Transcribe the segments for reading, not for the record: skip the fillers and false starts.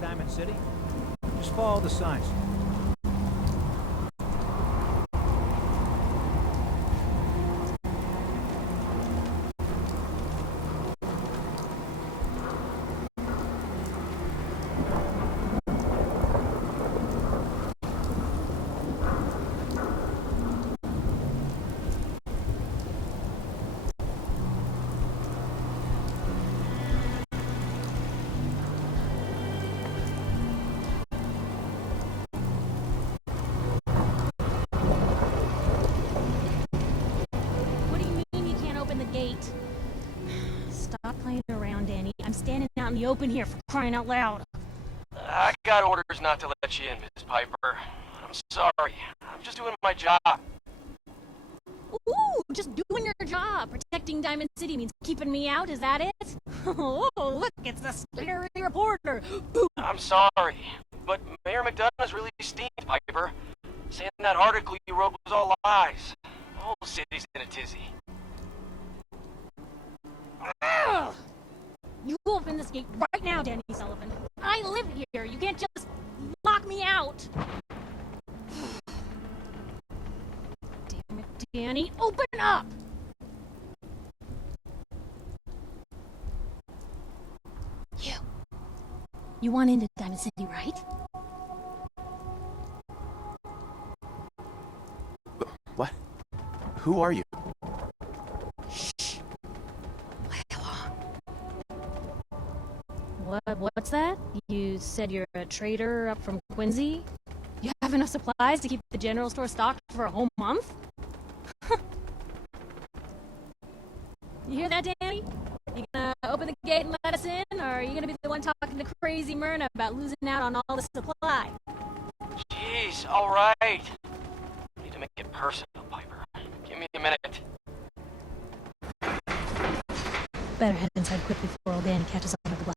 Diamond City. Just follow the signs. Gate. Stop playing around, Danny. I'm standing out in the open here, for crying out loud. I got orders not to let you in, Miss Piper. I'm sorry. I'm just doing my job. Ooh, just doing your job. Protecting Diamond City means keeping me out, is that it? Oh, look, it's the scary reporter. I'm sorry, but Mayor McDonough's really steamed, Piper. Saying that article you wrote was all lies. The whole city's in a tizzy. Ugh. You open this gate right now, Danny Sullivan. I live here. You can't just lock me out. Damn it, Danny. Open up! You want into Diamond City, right? What? Who are you? What's that? You said you're a trader up from Quincy? You have enough supplies to keep the general store stocked for a whole month? You hear that, Danny? You gonna open the gate and let us in, or are you gonna be the one talking to crazy Myrna about losing out on all the supply? Jeez, alright. Need to make it personal, Piper. Give me a minute. Better head inside quickly before old Danny catches on to the bluff.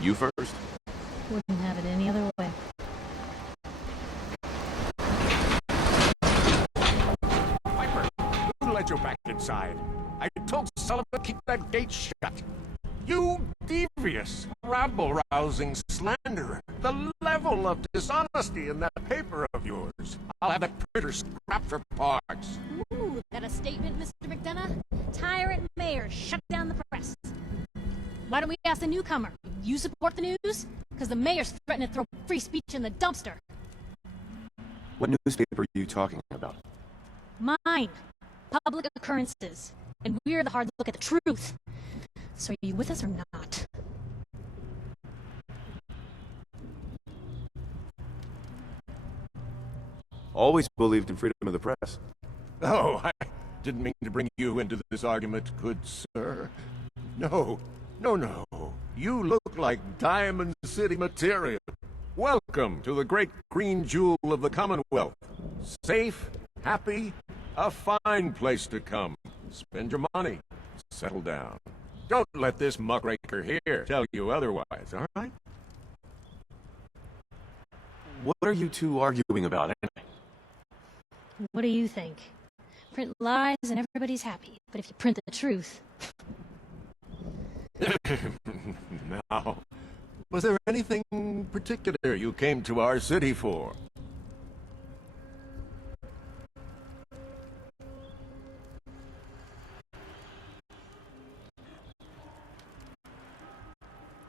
You first? Wouldn't have it any other way. Piper, who let you back inside? I told Sullivan to keep that gate shut. You devious, rabble-rousing slanderer. The level of dishonesty in that paper of yours. I'll have that printer scrapped for parts. Ooh, that a statement, Mr. McDonough? Tyrant mayor shut down the press. Why don't we ask the newcomer? You support the news? Because the mayor's threatening to throw free speech in the dumpster. What newspaper are you talking about? Mine. Public Occurrences. And we're the hard look at the truth. So are you with us or not? Always believed in freedom of the press. Oh, I didn't mean to bring you into this argument, good sir. No. You look like Diamond City material. Welcome to the great green jewel of the Commonwealth. Safe, happy, a fine place to come. Spend your money. Settle down. Don't let this muckraker here tell you otherwise, all right? What are you two arguing about anyway? What do you think? Print lies and everybody's happy. But if you print the truth... Now, was there anything particular you came to our city for?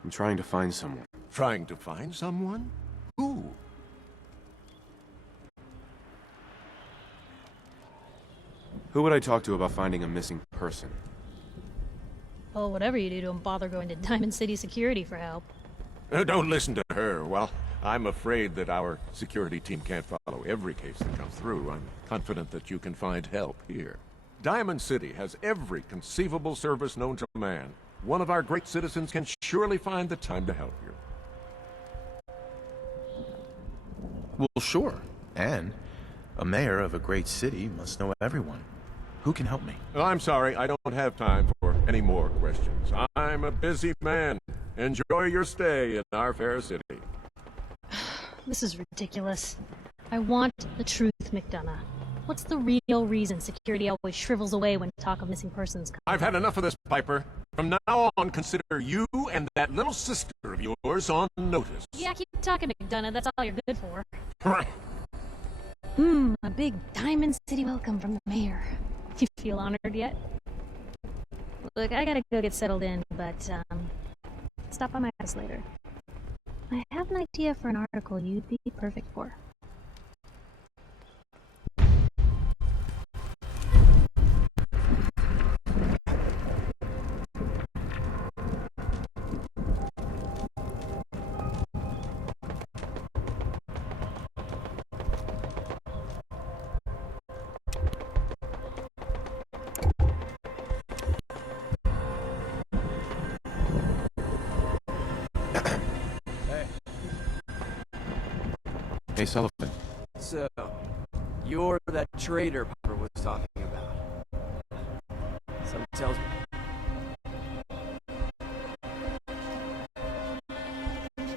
I'm trying to find someone. Trying to find someone? Who? Who would I talk to about finding a missing person? Well, whatever you do, don't bother going to Diamond City Security for help. Don't listen to her. Well, I'm afraid that our security team can't follow every case that comes through. I'm confident that you can find help here. Diamond City has every conceivable service known to man. One of our great citizens can surely find the time to help you. Well, sure. And a mayor of a great city must know everyone. Who can help me? Oh, I'm sorry, I don't have time for any more questions. I'm a busy man. Enjoy your stay in our fair city. This is ridiculous. I want the truth, McDonough. What's the real reason security always shrivels away when talk of missing persons comes? I've had enough of this, Piper. From now on, consider you and that little sister of yours on notice. Yeah, keep talking, McDonough. That's all you're good for. Right. A big Diamond City welcome from the mayor. You feel honored yet? Look, I gotta go get settled in, but, stop by my house later. I have an idea for an article you'd be perfect for. Hey, Sullivan. So, you're that traitor Piper was talking about. Something tells me.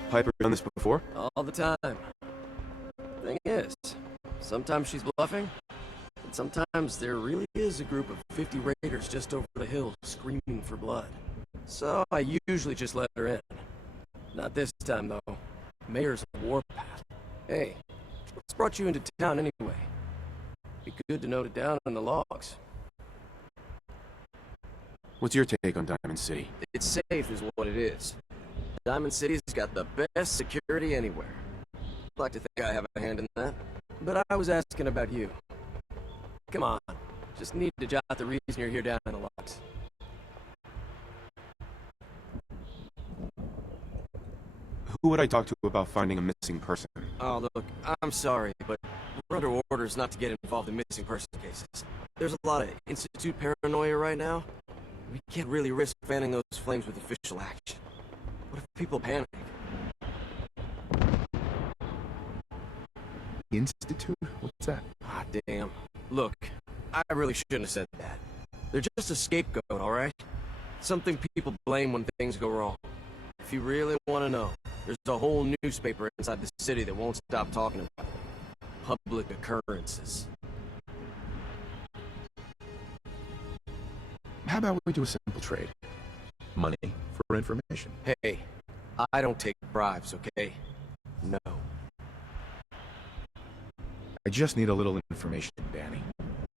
Piper done this before? All the time. Thing is, sometimes she's bluffing, and sometimes there really is a group of 50 raiders just over the hill screaming for blood. So I usually just let her in. Not this time, though. Mayor's a warpath. Hey, what's brought you into town anyway? Be good to note it down in the logs. What's your take on Diamond City? It's safe is what it is. Diamond City's got the best security anywhere. I'd like to think I have a hand in that. But I was asking about you. Come on, just need to jot the reason you're here down in the logs. Who would I talk to about finding a missing person? Oh, look, I'm sorry, but we're under orders not to get involved in missing person cases. There's a lot of Institute paranoia right now. We can't really risk fanning those flames with official action. What if people panic? Institute? What's that? Ah, damn. Look, I really shouldn't have said that. They're just a scapegoat, alright? Something people blame when things go wrong. If you really want to know, there's a whole newspaper inside the city that won't stop talking about it. Public occurrences. How about we do a simple trade? Money for information. Hey, I don't take bribes, okay? No. I just need a little information, Danny.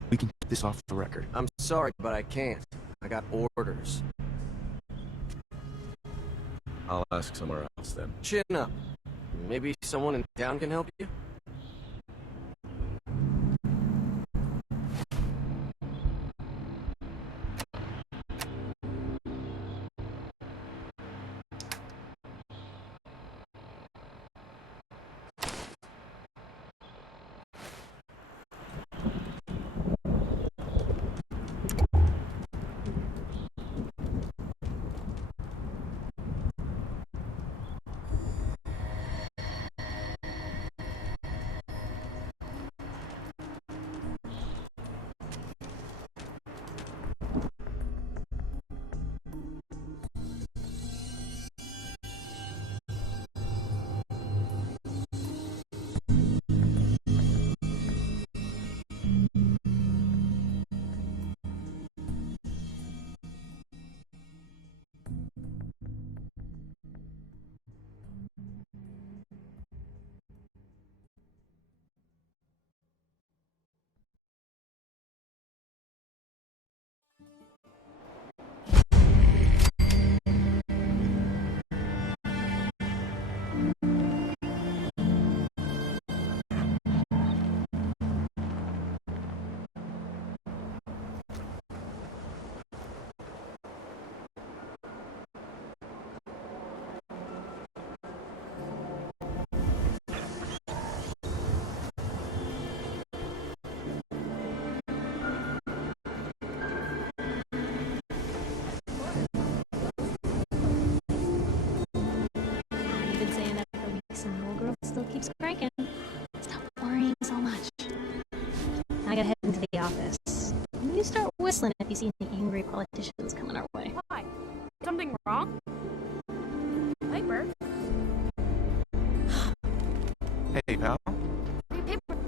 We can get this off the record. I'm sorry, but I can't. I got orders. I'll ask somewhere else then. Chin up. Maybe someone in town can help you? You've been saying that for weeks and the old girl still keeps cranking. Stop worrying so much. I gotta head into the office. You start whistling if you see any angry politicians coming our way. Why? Something wrong? Piper? Hey, pal. Hey, Piper.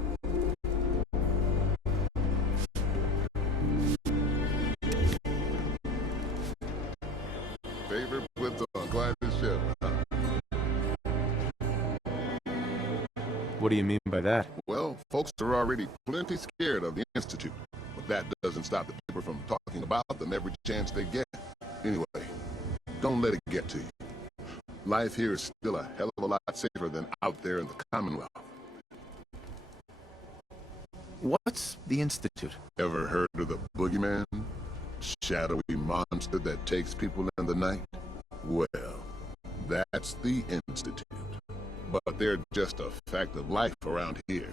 What do you mean by that? Well, folks are already plenty scared of the Institute, but that doesn't stop the people from talking about them every chance they get. Anyway, don't let it get to you. Life here is still a hell of a lot safer than out there in the Commonwealth. What's the Institute? Ever heard of the Boogeyman? Shadowy monster that takes people in the night? Well, that's the Institute. But they're just a fact of life around here.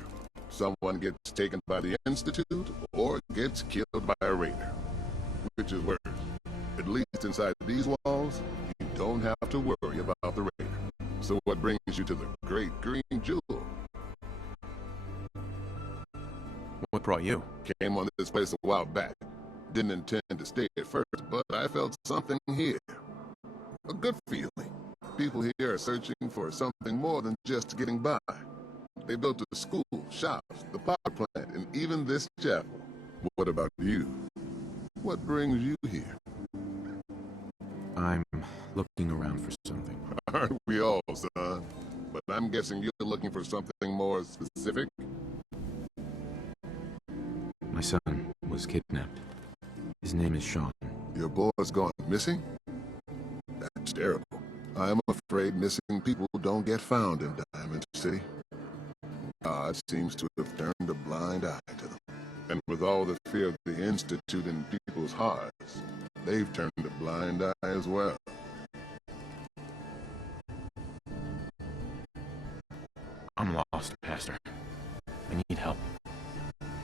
Someone gets taken by the Institute or gets killed by a raider. Which is worse. At least inside these walls, you don't have to worry about the raider. So what brings you to the Great Green Jewel? What brought you? Came on this place a while back. Didn't intend to stay at first, but I felt something here. A good feeling. People here are searching for something more than just getting by. They built a school, shops, the power plant, and even this chapel. What about you? What brings you here? I'm looking around for something. Aren't we all, son? But I'm guessing you're looking for something more specific? My son was kidnapped. His name is Sean. Your boy's gone missing? That's terrible. I'm afraid missing people don't get found in Diamond City. God seems to have turned a blind eye to them. And with all the fear of the Institute in people's hearts, they've turned a blind eye as well. I'm lost, Pastor. I need help.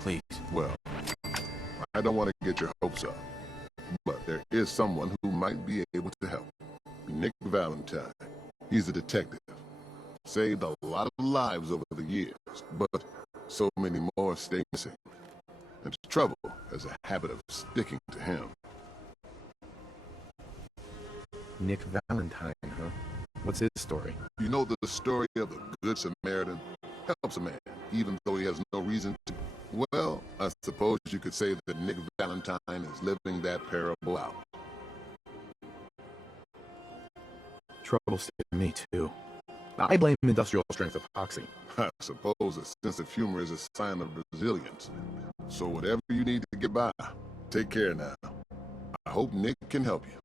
Please. Well, I don't want to get your hopes up, but there is someone who might be able to help. Nick Valentine. He's a detective. Saved a lot of lives over the years, but so many more stay missing. And trouble has a habit of sticking to him. Nick Valentine, huh? What's his story? You know the story of the Good Samaritan? Helps a man, even though he has no reason to. Well, I suppose you could say that Nick Valentine is living that parable out. Trouble sticking to me, too. I blame industrial strength epoxy. I suppose a sense of humor is a sign of resilience. So whatever you need to get by, take care now. I hope Nick can help you.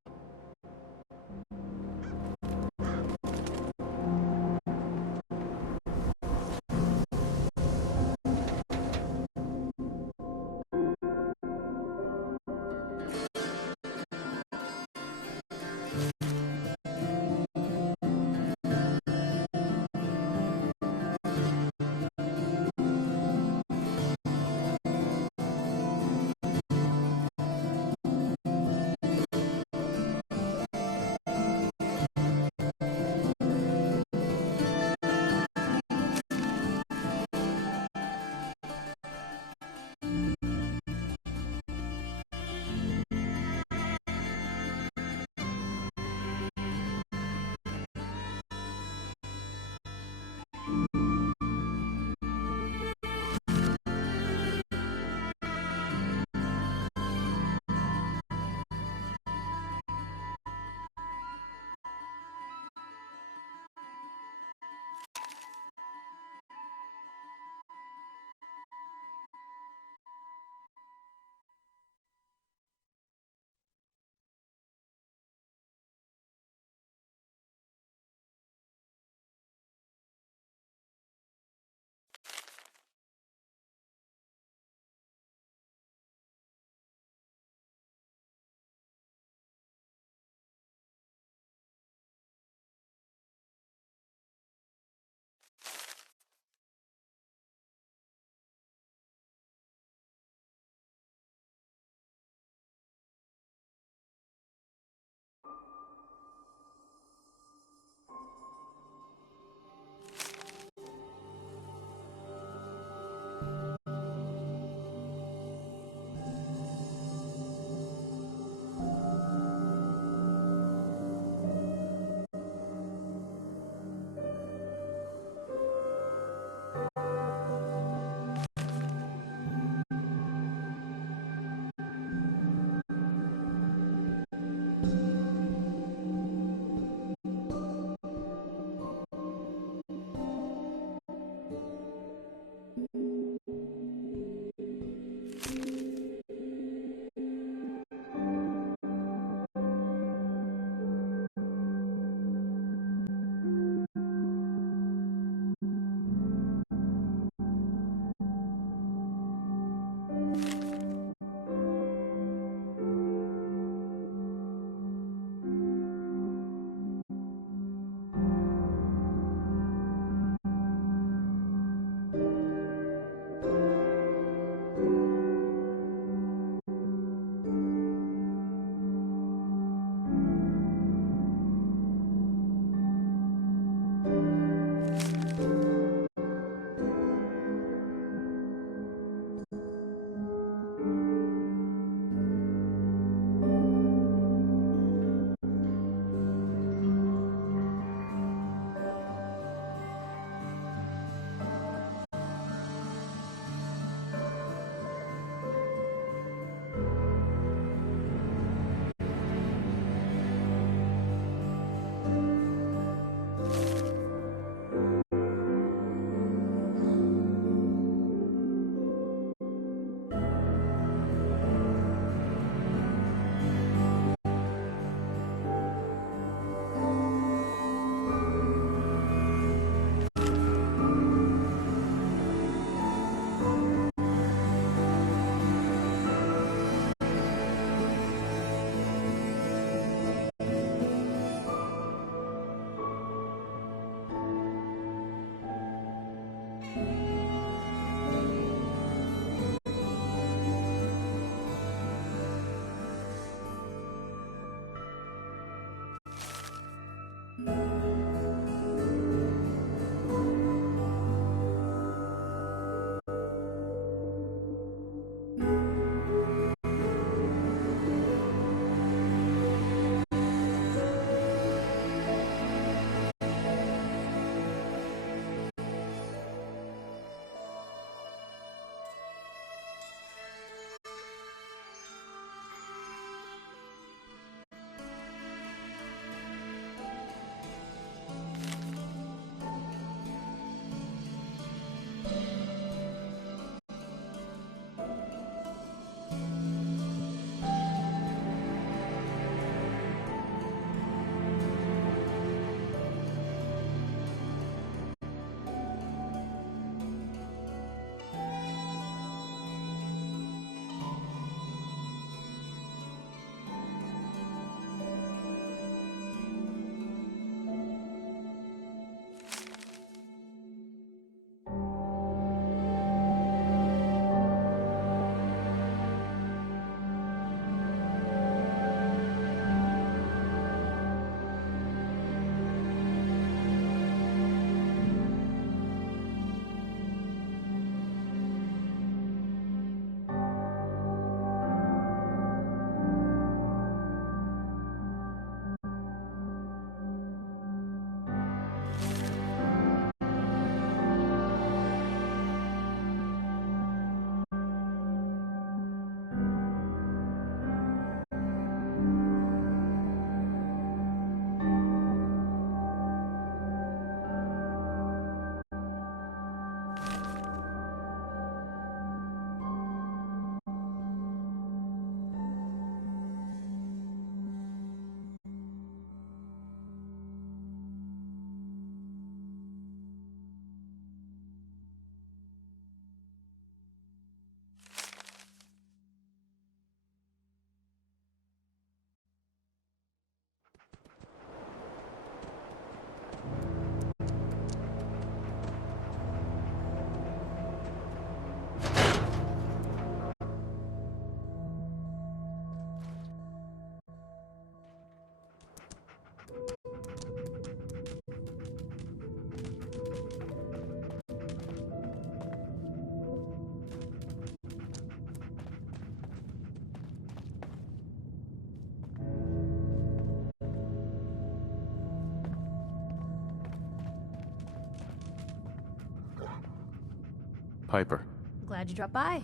Piper, Glad you dropped by.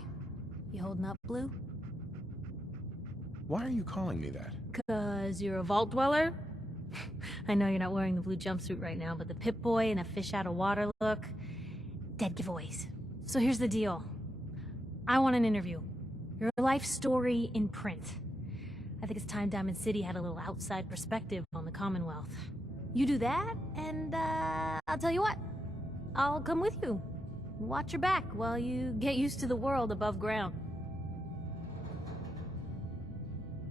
You holding up, Blue? why are you calling me that? 'Cause you're a vault dweller? I know you're not wearing the blue jumpsuit right now, but the Pip-Boy and a fish out of water look... dead giveaways. So here's the deal. I want an interview. Your life story in print. I think it's time Diamond City had a little outside perspective on the Commonwealth. You do that, and I'll tell you what. I'll come with you. Watch your back while you get used to the world above ground.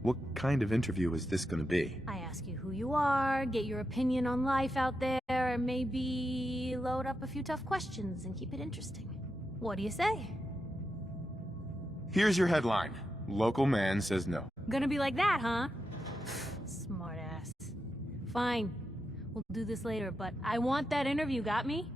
What kind of interview is this gonna be? I ask you who you are, get your opinion on life out there, and maybe load up a few tough questions and keep it interesting. What do you say? Here's your headline. Local man says no. Gonna be like that, huh? Smart ass. Fine. We'll do this later, but I want that interview, got me?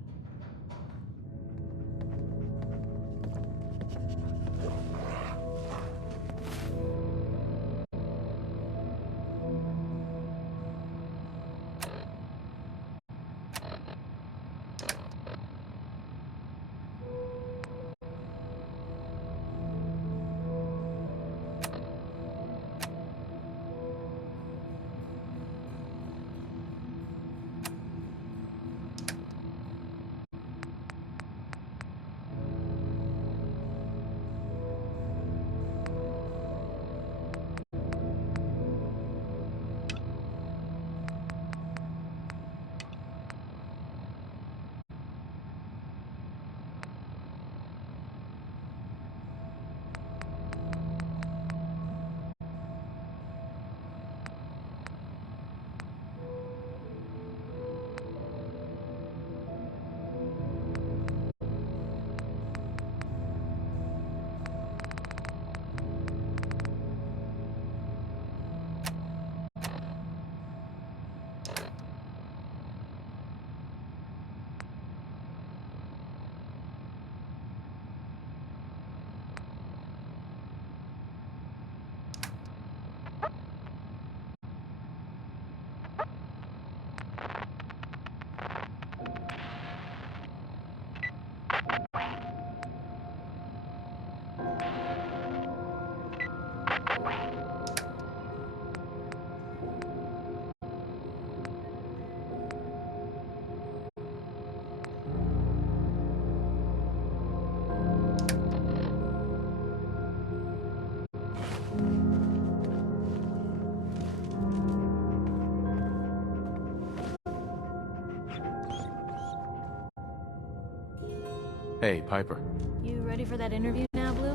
Hey, Piper. You ready for that interview now, Blue?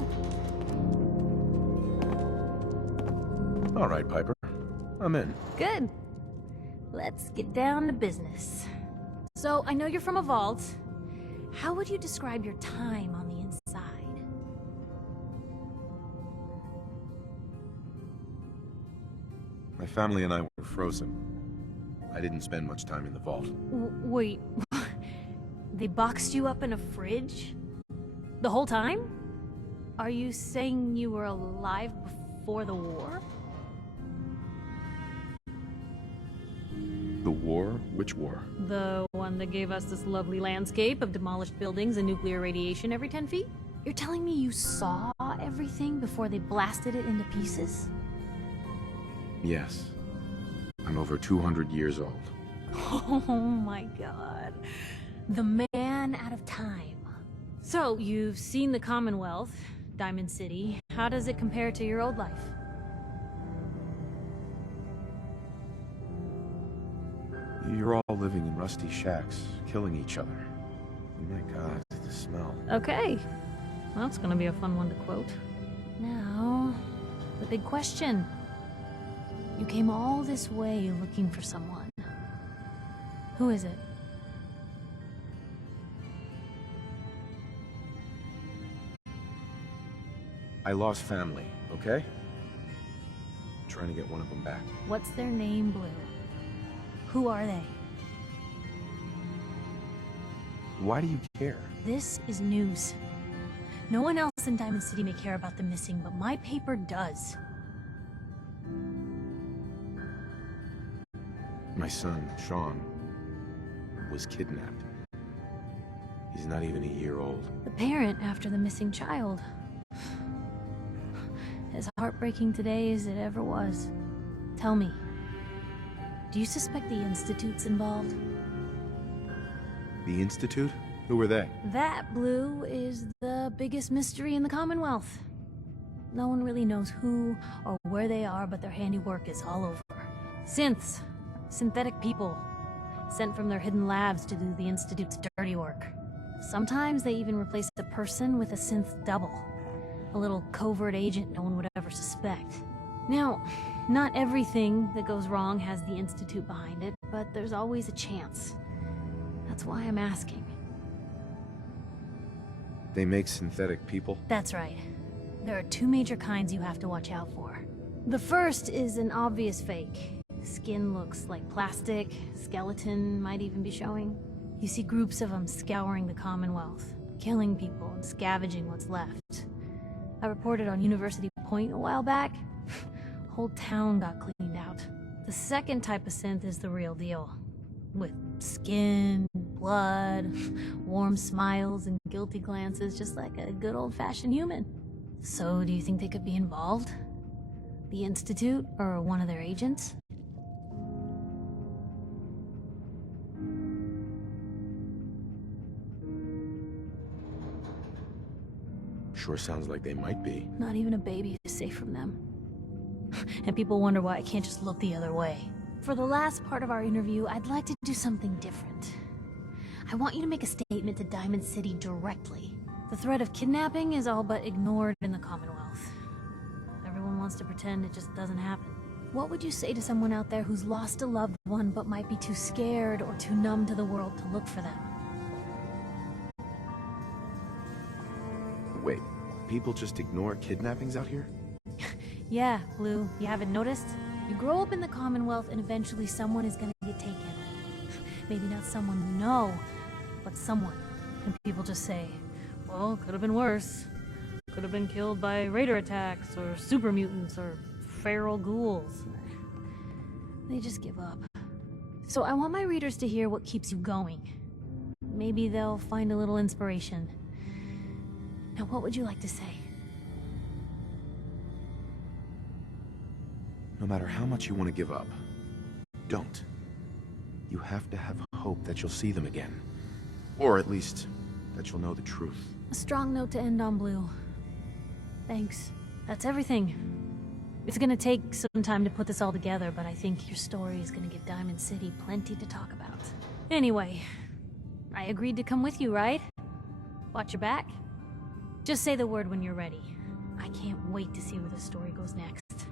All right, Piper. I'm in. Good. Let's get down to business. So, I know you're from a vault. How would you describe your time on the inside? My family and I were frozen. I didn't spend much time in the vault. Wait, they boxed you up in a fridge? The whole time? Are you saying you were alive before the war? The war? Which war? The one that gave us this lovely landscape of demolished buildings and nuclear radiation every 10 feet? You're telling me you saw everything before they blasted it into pieces? Yes. I'm over 200 years old. Oh my god. The man out of time. So, you've seen the Commonwealth, Diamond City. How does it compare to your old life? You're all living in rusty shacks, killing each other. Oh my god, the smell. Okay. Well, that's gonna be a fun one to quote. Now, the big question. You came all this way looking for someone. Who is it? I lost family, okay? I'm trying to get one of them back. What's their name, Blue? Who are they? Why do you care? This is news. No one else in Diamond City may care about the missing, but my paper does. My son, Sean, was kidnapped. He's not even a year old. The parent after the missing child. As heartbreaking today as it ever was. Tell me, do you suspect the Institute's involved? The Institute? Who were they? That, Blue, is the biggest mystery in the Commonwealth. No one really knows who or where they are, but their handiwork is all over. Synths. Synthetic people. Sent from their hidden labs to do the Institute's dirty work. Sometimes they even replace a person with a synth double. A little covert agent no one would ever suspect. Now, not everything that goes wrong has the Institute behind it, but there's always a chance. That's why I'm asking. They make synthetic people? That's right. There are two major kinds you have to watch out for. The first is an obvious fake. Skin looks like plastic, skeleton might even be showing. You see groups of them scouring the Commonwealth, killing people and scavenging what's left. I reported on University Point a while back. Whole town got cleaned out. The second type of synth is the real deal. With skin, blood, warm smiles, and guilty glances, just like a good old-fashioned human. So, do you think they could be involved? The Institute, or one of their agents? Sure sounds like they might be. Not even a baby is safe from them. And people wonder why I can't just look the other way. For the last part of our interview, I'd like to do something different. I want you to make a statement to Diamond City directly. The threat of kidnapping is all but ignored in the Commonwealth. Everyone wants to pretend it just doesn't happen. What would you say to someone out there who's lost a loved one but might be too scared or too numb to the world to look for them? Wait, people just ignore kidnappings out here? Yeah, Blue, you haven't noticed? You grow up in the Commonwealth and eventually someone is gonna get taken. Maybe not someone you know, but someone. And people just say, well, could have been worse. Could have been killed by raider attacks, or super mutants, or feral ghouls. They just give up. So I want my readers to hear what keeps you going. Maybe they'll find a little inspiration. Now, what would you like to say? No matter how much you want to give up, don't. You have to have hope that you'll see them again. Or at least, that you'll know the truth. A strong note to end on, Blue. Thanks. That's everything. It's gonna take some time to put this all together, but I think your story is gonna give Diamond City plenty to talk about. Anyway, I agreed to come with you, right? Watch your back. Just say the word when you're ready. I can't wait to see where the story goes next.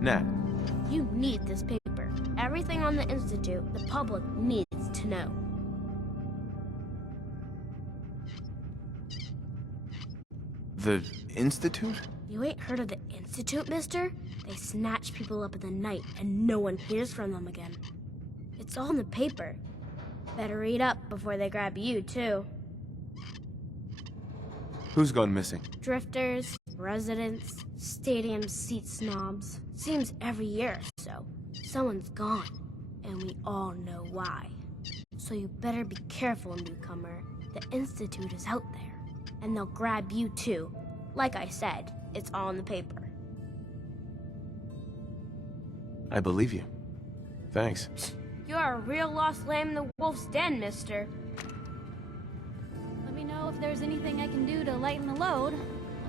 Nat, You need this paper. Everything on the Institute, the public needs to know. the Institute? You ain't heard of the Institute, mister? They snatch people up in the night and no one hears from them again. It's all in the paper. Better read up before they grab you, too. Who's gone missing? Drifters, residents, stadium seat snobs. Seems every year or so, someone's gone, and we all know why. So you better be careful, newcomer. The Institute is out there, and they'll grab you too. Like I said, it's all in the paper. I believe you. Thanks. You're a real lost lamb in the wolf's den, mister. Let me know if there's anything I can do to lighten the load.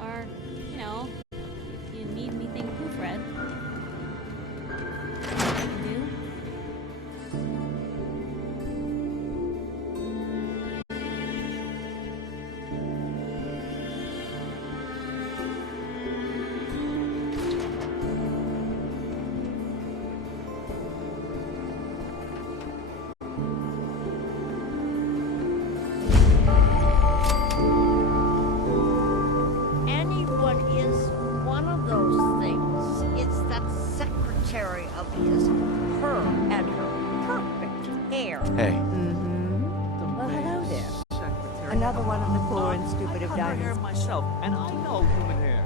Or, you know, if you need anything proofread. I can do. Anyone is one of those things. It's that secretary of his, her and her perfect hair. Hey, Well, hello there. Another one of the poor and stupid of I cut her hair diamonds. myself, and I know human hair.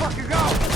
motherfucker, go!